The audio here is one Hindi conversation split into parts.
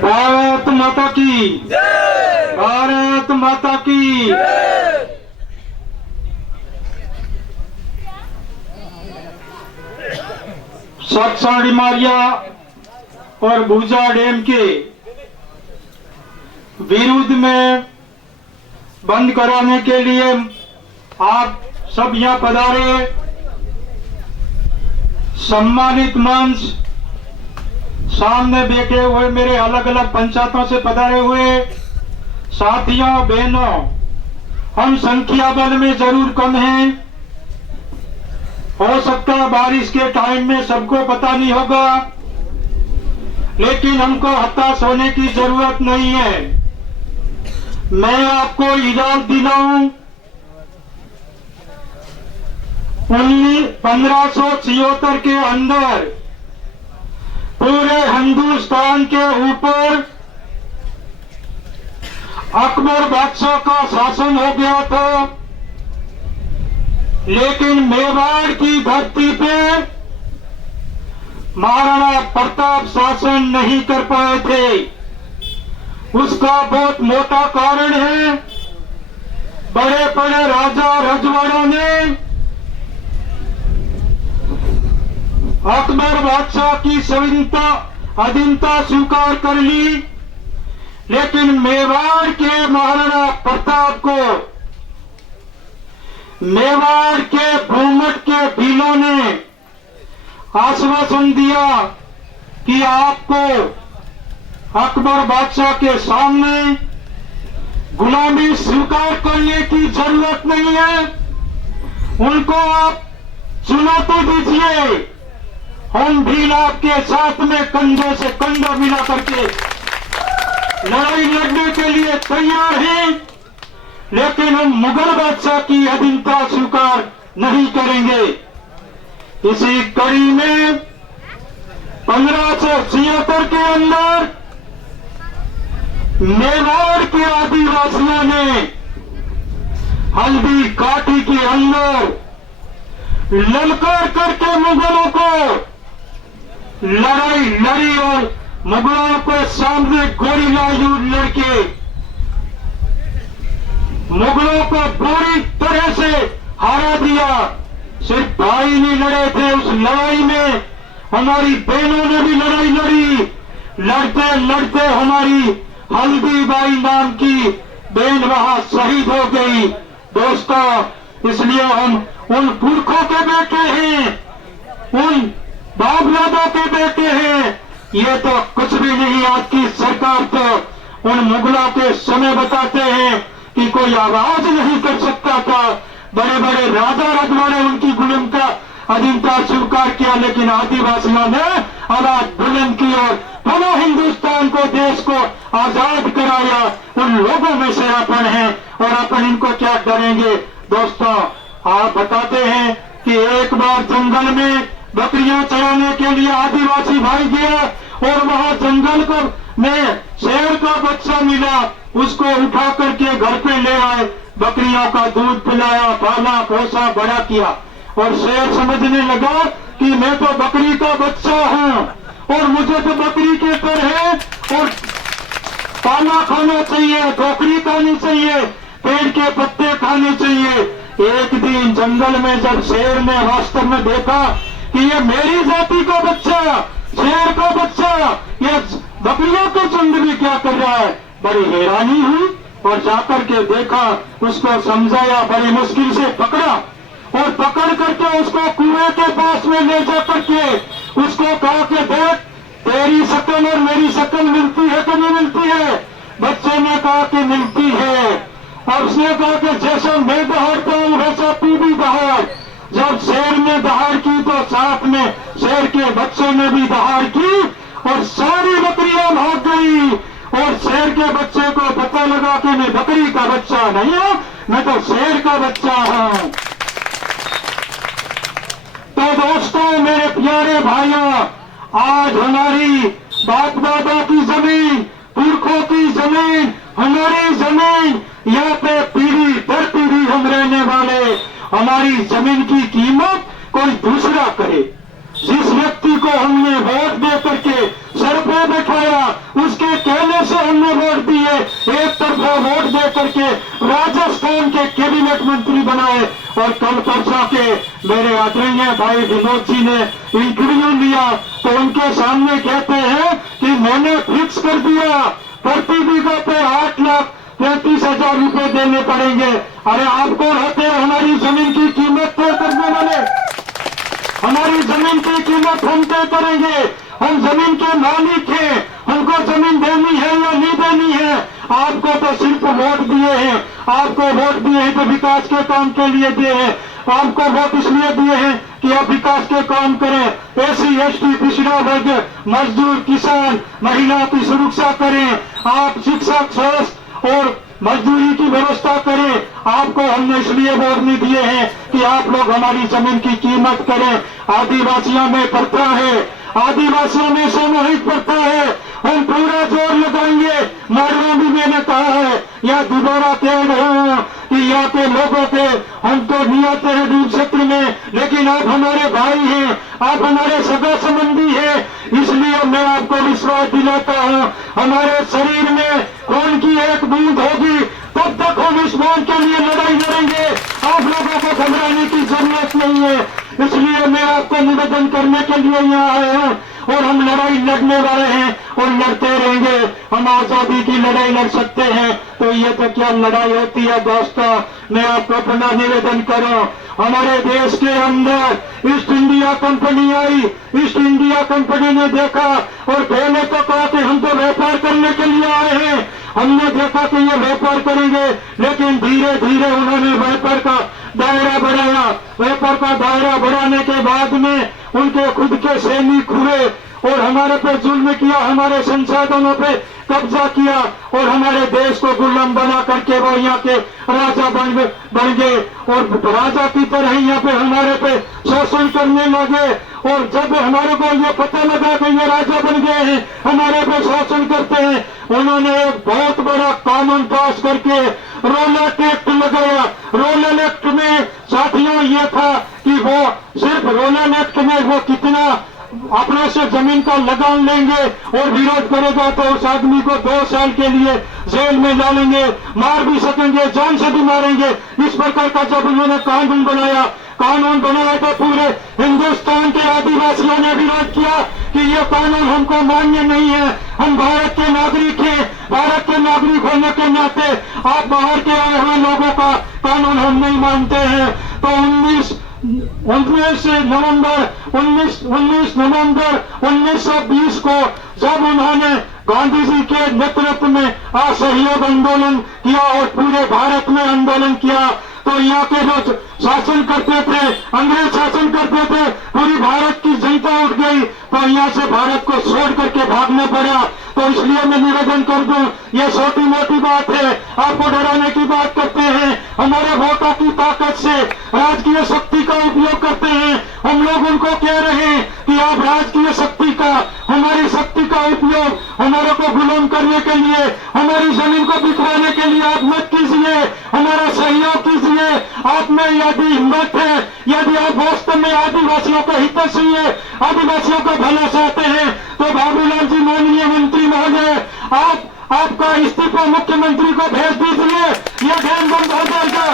भारत माता की भारत माता की। सतसाड़ी मारिया और भूजा डैम के विरुद्ध में बंद कराने के लिए आप सब यहाँ पधारे। सम्मानित मंच, सामने बैठे हुए मेरे अलग अलग पंचायतों से पधारे हुए साथियों बहनों, हम संख्या बल में जरूर कम हैं। हो सकता है बारिश के टाइम में सबको पता नहीं होगा, लेकिन हमको हताश होने की जरूरत नहीं है। मैं आपको इजाजत दिलाऊं, 1576 के अंदर पूरे हिंदुस्तान के ऊपर अकबर बादशाह का शासन हो गया था, लेकिन मेवाड़ की धरती पे महाराणा प्रताप शासन नहीं कर पाए थे। उसका बहुत मोटा कारण है, बड़े बड़े राजा रजवाड़ों ने अकबर बादशाह की अधीनता स्वीकार कर ली, लेकिन मेवाड़ के महाराणा प्रताप को मेवाड़ के भूमट के भीलों ने आश्वासन दिया कि आपको अकबर बादशाह के सामने गुलामी स्वीकार करने की जरूरत नहीं है। उनको आप चुनौती दीजिए, हम भी आपके साथ में कंधे से कंधा मिला करके लड़ाई लड़ने के लिए तैयार हैं, लेकिन हम मुगल बादशाह की अधीनता स्वीकार नहीं करेंगे। इसी कड़ी में 1576 के अंदर मेवाड़ के आदिवासियों ने हल्दी घाटी के अंदर ललकार करके मुगलों को लड़ाई लड़ी और मुगलों को सामने गोली लड़के मुगलों को पूरी तरह से हरा दिया। सिर्फ भाई नहीं लड़े थे उस लड़ाई में, हमारी बहनों ने भी लड़ाई लड़ी। लड़ते लड़ते हमारी हल्दी बाई नाम की बहन वहां शहीद हो गई। दोस्तों, इसलिए हम उन पुरखों के बेटे हैं, उन बाप दादा के बेटे हैं। ये तो कुछ भी नहीं। आज की सरकार तो उन मुगलों के समय बताते हैं कि कोई आवाज नहीं कर सकता था। बड़े बड़े राजा रजवाड़े उनकी गुलाम का अधीनता स्वीकार किया, लेकिन आदिवासियों ने आवाज बुलंद की और पूरे हिंदुस्तान को, देश को आजाद कराया। उन लोगों में से अपन है और अपन इनको क्या करेंगे। दोस्तों, आप बताते हैं कि एक बार जंगल में बकरियां चराने के लिए आदिवासी भाई गया और वहां जंगल को में शेर का बच्चा मिला, उसको उठा करके घर पे ले आए, बकरियों का दूध पिलाया, पाला पोसा बड़ा किया और शेर समझने लगा कि मैं तो बकरी का बच्चा हूं और मुझे तो बकरी के तरह और पाला खाना चाहिए, ठोकरी खानी चाहिए, पेड़ के पत्ते खाने चाहिए। एक दिन जंगल में जब शेर ने वास्तव में देखा कि ये मेरी जाति का बच्चा, शेर का बच्चा, ये बकरियों के झुंड में क्या कर रहा है, बड़ी हैरानी हुई और जाकर के देखा, उसको समझाया, बड़ी मुश्किल से पकड़ा और पकड़ करके उसको कुएं के पास में ले जाकर के उसको कहा कि देख, तेरी शक्ल और मेरी शक्ल मिलती है कि नहीं मिलती है। बच्चे ने कहा कि मिलती है और उसने कहा कि जैसा मैं दहाड़ता हूं वैसा तू भी दहाड़। जब शेर ने दहाड़ की तो साथ में शेर के बच्चों ने भी दहाड़ की और सारी बकरियां भाग गई और शेर के बच्चे को पता लगा कि मैं बकरी का बच्चा नहीं हूं, मैं तो शेर का बच्चा हूं। तो दोस्तों, मेरे प्यारे भाइयों, आज हमारी बाप दादा की जमीन, पुरखों की जमीन, हमारी जमीन, यहाँ पे पीढ़ी दर पीढ़ी हम रहने वाले, हमारी जमीन की कीमत कोई दूसरा करे। जिस व्यक्ति को हमने वोट दे करके दिया, उसके कहने से हमने वोट दिए, एक तरफा वोट दे करके राजस्थान के कैबिनेट मंत्री बनाए। और कल परसों के मेरे आदरणीय भाई विनोद जी ने इंटरव्यू लिया तो उनके सामने कहते हैं कि मैंने फिक्स कर दिया प्रति बीघा पे 8,35,000 रुपए देने पड़ेंगे। अरे आप कौन होते हैं हमारी जमीन की कीमत तय करने वाले? हमारी जमीन की कीमत हम तय करेंगे, हम जमीन के मालिक हैं, हमको जमीन देनी है या नहीं देनी है। आपको तो सिर्फ वोट दिए हैं, आपको वोट दिए हैं तो विकास के काम के लिए दिए हैं, आपको वोट इसलिए दिए हैं कि आप विकास के काम करें, एससी एसटी पिछड़ा वर्ग, मजदूर, किसान, महिला की सुरक्षा करें, आप शिक्षक, स्वास्थ्य और मजदूरी की व्यवस्था करें। आपको हमने इसलिए वोट नहीं दिए हैं कि आप लोग हमारी जमीन की कीमत करें। आदिवासियों में प्रथा है, आदिवासियों में सामूहिक प्रथा है, हम पूरा जोर लगाएंगे। मारवा भी मैंने कहा है या दोबारा कह रहा हूं कि यहाँ के लोगों के हम तो नहीं आते हैं दूर क्षेत्र में, लेकिन आप हमारे भाई हैं, आप हमारे सगा संबंधी हैं, इसलिए मैं आपको विश्वास दिलाता हूं हमारे शरीर में खून की एक बूंद होगी तब तक हम इस बात के लिए लड़ाई लड़ेंगे। आप लोगों को घबराने की जरूरत नहीं है, इसलिए मैं आपको निवेदन करने के लिए यहाँ आया हूँ और हम लड़ाई लड़ने वाले हैं और लड़ते रहेंगे। हम आजादी की लड़ाई लड़ सकते हैं तो ये तो क्या लड़ाई होती है दोस्तों। मैं आपको अपना निवेदन करूं, हमारे देश के अंदर ईस्ट इंडिया कंपनी आई, ईस्ट इंडिया कंपनी ने देखा और पहले तो कहा कि हम तो व्यापार करने के लिए आए हैं, हमने देखा कि ये व्यापार करेंगे, लेकिन धीरे धीरे उन्होंने व्यापार का दायरा बढ़ाया। व्यापार का दायरा बढ़ाने के बाद में उनके खुद के सैनिक हुए और हमारे पे जुल्म किया, हमारे संसाधनों पे कब्जा किया और हमारे देश को गुलाम बना करके वो यहाँ के राजा बन गए और राजा की तरह यहाँ पे हमारे पे शोषण करने लगे। और जब हमारे को ये पता लगा कि ये राजा बन गए हैं, हमारे पे शोषण करते हैं, उन्होंने एक बहुत बड़ा कानून पास करके रोलर एक्ट लगाया। रोलर एक्ट में साथियों ये था कि वो सिर्फ रोलर एक्ट में वो कितना अपने से जमीन का लगान लेंगे और विरोध करेगा तो उस आदमी को 2 साल के लिए जेल में डालेंगे, मार भी सकेंगे, जान से भी मारेंगे। इस प्रकार का जब उन्होंने कानून बनाया तो पूरे हिंदुस्तान के आदिवासियों ने विरोध किया कि ये कानून हमको मान्य नहीं है, हम भारत के नागरिक हैं, भारत के नागरिक होने के नाते आप बाहर के आए हुए लोगों का कानून हम नहीं मानते हैं। तो 19 नवंबर 1920 को जब उन्होंने गांधी जी के नेतृत्व में असहयोग आंदोलन किया और पूरे भारत में आंदोलन किया तो यहाँ के जो शासन करते थे, अंग्रेज शासन करते थे, पूरी भारत की जनता उठ गई तो यहाँ से भारत को छोड़ करके भागना पड़ा। तो इसलिए मैं निवेदन कर दूं, ये छोटी मोटी बात है, आपको डराने की बात करते हैं, हमारे वोटों की ताकत से राजकीय शक्ति का उपयोग करते हैं। हम लोग उनको कह रहे हैं कि आप राजकीय शक्ति का, हमारी शक्ति का उपयोग हमारे को गुलाम करने के लिए, हमारी जमीन को बिखराने के लिए आप मत कीजिए, हमारा सहयोग कीजिए। आप में यदि हिम्मत है, यदि आप वास्तव में आदिवासियों का हित चाहिए, आदिवासियों का भला चाहते हैं तो बाबूलाल जी माननीय मंत्री महोदय आपका इस्तीफा मुख्यमंत्री को भेज दीजिए, यह ध्यान बंद हो जाएगा।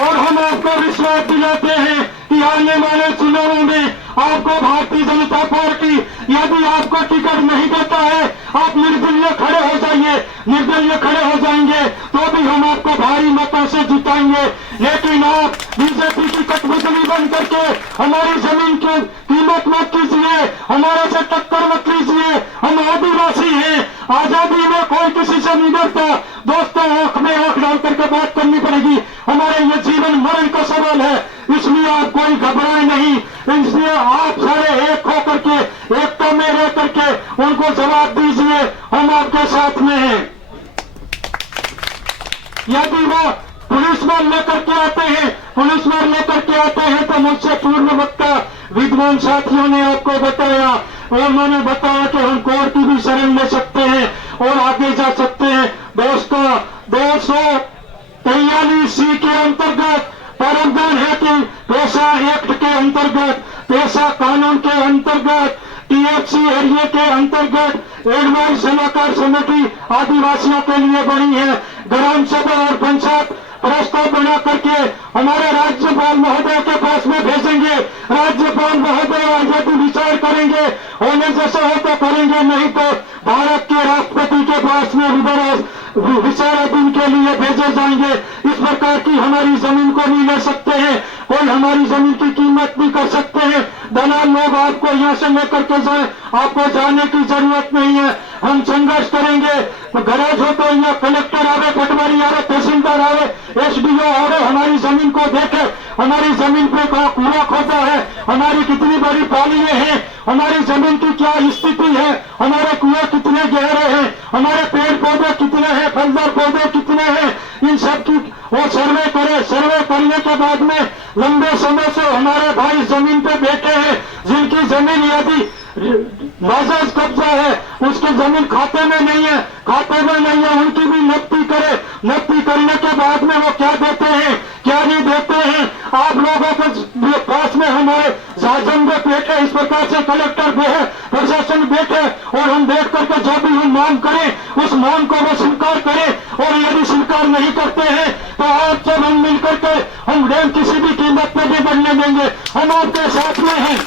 और हम आपको विश्वास दिलाते हैं कि आने वाले चुनावों में आपको भारतीय जनता पार्टी यदि आपको टिकट नहीं देता है, आप निर्दलीय खड़े हो जाइए, निर्दलीय खड़े हो जाएंगे तो भी हम आपको भारी मतों से जिताएंगे। लेकिन आप बीजेपी की कटपुतली बन करके हमारी जमीन की कीमत मत कीजिए, हमारे से टक्कर मत लीजिए। हम आदिवासी हैं, आजादी में कोई किसी से नहीं डरता। दोस्तों, आंख में आंख डाल करके बात करनी पड़ेगी, हमारे ये जीवन मरण का सवाल है, इसलिए आप कोई घबराए नहीं। इसलिए आप सारे एक होकर के, एकता में रह करके उनको जवाब दीजिए, हम आपके साथ में हैं। यदि वो पुलिस बल लेकर के आते हैं, पुलिस बल लेकर के आते हैं तो मुझसे पूर्व वक्ता विद्वान साथियों ने आपको बताया, उन्होंने बताया कि हम कोर्ट की भी शरण ले सकते हैं और आगे जा सकते हैं। दोस्तों, 243C के अंतर्गत प्रावधान है कि पेशा एक्ट के अंतर्गत, पेशा कानून के अंतर्गत टीएफसी एरिया के अंतर्गत एडवाइस सलाहकार समिति आदिवासियों के लिए बनी है। ग्राम सभा और पंचायत प्रस्ताव बना करके हमारे राज्यपाल महोदय के पास में भेजेंगे। राज्यपाल महोदय यदि विचार करेंगे, होने जैसा हो तो करेंगे, नहीं तो भारत के राष्ट्रपति के पास में विचाराधीन के लिए भेजे जाएंगे। इस प्रकार की हमारी जमीन को नहीं ले सकते हैं, कोई हमारी जमीन की कीमत नहीं कर सकते हैं। दलाल लोग आपको यहाँ से लेकर के जाए, आपको जाने की जरूरत नहीं है। हम संघर्ष करेंगे। गरज हो तो यहाँ कलेक्टर आवे, पटवारी आवे, तहसीलदार आवे, एसडीओ आवे, हमारी जमीन को देखे, हमारी जमीन पे कूड़ा खोदा है, हमारी कितनी बड़ी पालियां हैं, हमारी जमीन की क्या स्थिति है, हमारे कुएं कितने गहरे हैं, हमारे पेड़ पौधे कितने हैं, फलदार पौधे कितने हैं, इन सब की वो सर्वे करे। सर्वे करने के बाद में लंबे समय से हमारे भाई जमीन पे बैठे हैं, जिनकी जमीन यदि नाजायज कब्जा है, उसकी जमीन खाते में नहीं है, खाते में नहीं है, उनकी भी नफ्ती करे। नफ्ती करने के बाद में वो क्या देते हैं, क्या नहीं देते हैं, आप लोगों के पास में हमारे शासन में बैठे, इस प्रकार से कलेक्टर बैठे, प्रशासन बैठे, और हम बैठ करके जो भी हम मांग करें उस मांग को वो स्वीकार करें। और यदि स्वीकार नहीं करते हैं तो आप सब हम मिलकर के हम डैम किसी भी कीमत पर भी बनने देंगे। हम आपके साथ में हैं,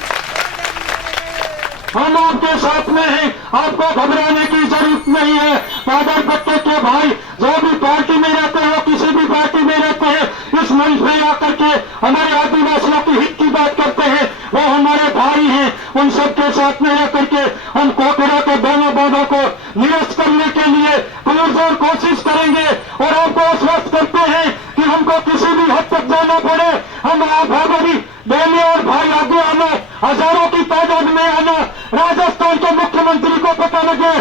हम आपके साथ में हैं, आपको घबराने की जरूरत नहीं है। पादर पट्टे के भाई जो भी पार्टी में रहते हैं, किसी भी पार्टी में रहते हैं, इस मंच में आकर के हमारे आदिवासियों की हित की बात करते हैं, वो हमारे भाई हैं। उन सबके साथ में रह करके हम कोकरा के दोनों बातों को निरस्त करने के लिए पुरजोर कोशिश करेंगे। और आपको आश्वस्त करते हैं कि हमको किसी भी हद तक जाना पड़े, हम भाई बहने और भाई आगे आना, हजारों की तादाद में आना। राजस्थान के मुख्यमंत्री को पता लगे,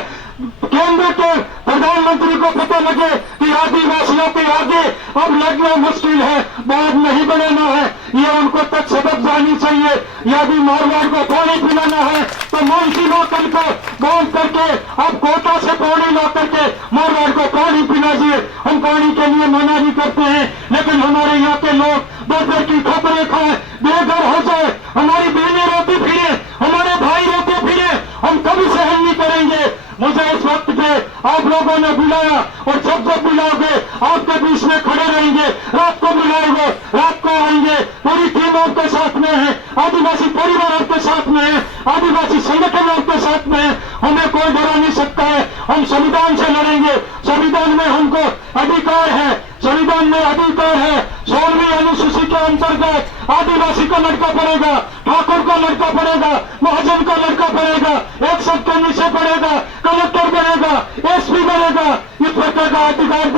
केंद्र के प्रधानमंत्री को पता लगे कि आदिवासियों के आगे अब लड़ना मुश्किल है, बात नहीं बनाना है, ये उनको तक सबक जानी चाहिए। यदि मारवाड़ को पानी पिलाना है तो मुंशी लोकल को बांध करके अब कोटा से पानी ला करके मारवाड़ को पानी पिलाइए। हम पानी के लिए मना नहीं करते हैं, लेकिन हमारे यहाँ के लोग दर की खबरें खाए, बेघर हो जाए, हमारी बहनें रोती फिरे, हमारे भाई रोते फिरे, हम कभी सहन नहीं करेंगे। मुझे इस वक्त पे आप लोगों ने बुलाया, और जब बुलाओगे आपके बीच में खड़े रहेंगे। रात को बुलाएंगे, रात को आएंगे, पूरी टीम आपके साथ में है, आदिवासी परिवार आपके साथ में है, आदिवासी संगठन आपके साथ में है। हमें कोई डरा नहीं सकता है, हम संविधान से लड़ेंगे। संविधान में हमको अधिकार है, संविधान में अधिकार है। 16वीं अनुसूची के अंतर्गत आदिवासी का लड़का पड़ेगा, ठाकुर का लड़का पड़ेगा, महाजन का लड़का पड़ेगा, एक सब के नीचे पड़ेगा, कलेक्टर बनेगा, एसपी बनेगा। इस प्रकार का अधिकार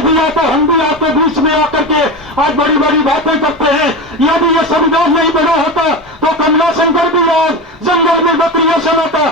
दिया तो हम भी आपके बीच में आकर के आज बड़ी बड़ी बातें करते हैं। यदि ये संविधान नहीं बना होता तो कमला शंकर भी आज जंगल में बकरियां चलाता।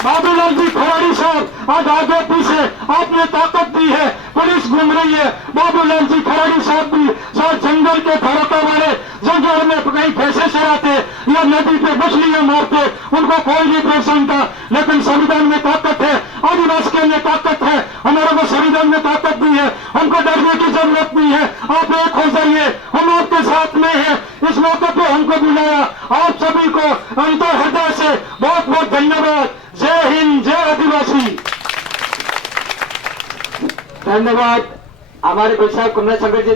बाबूलाल जी खराड़ी साहब आज आगे पीछे आपने ताकत दी है, पुलिस घूम रही है। बाबूलाल जी खराड़ी साहब भी शायद जंगल के खड़ोता वाले जंगल में कहीं भैंसे चराते या नदी पे मछलियां मारते, उनको कोई नहीं पहचानता। लेकिन संविधान में ताकत है, आदिवासी के लिए ताकत है, हमारे को संविधान में ताकत दी है, हमको डरने की जरूरत नहीं है। आप एक हो जाइए, हम आपके साथ में हैं। इस मौके पे हमको बुलाया, आप सभी को अंतर हृदय से बहुत बहुत धन्यवाद। जय हिंद, जय आदिवासी। धन्यवाद। हमारे भाई साहब कमला शंकर जी ने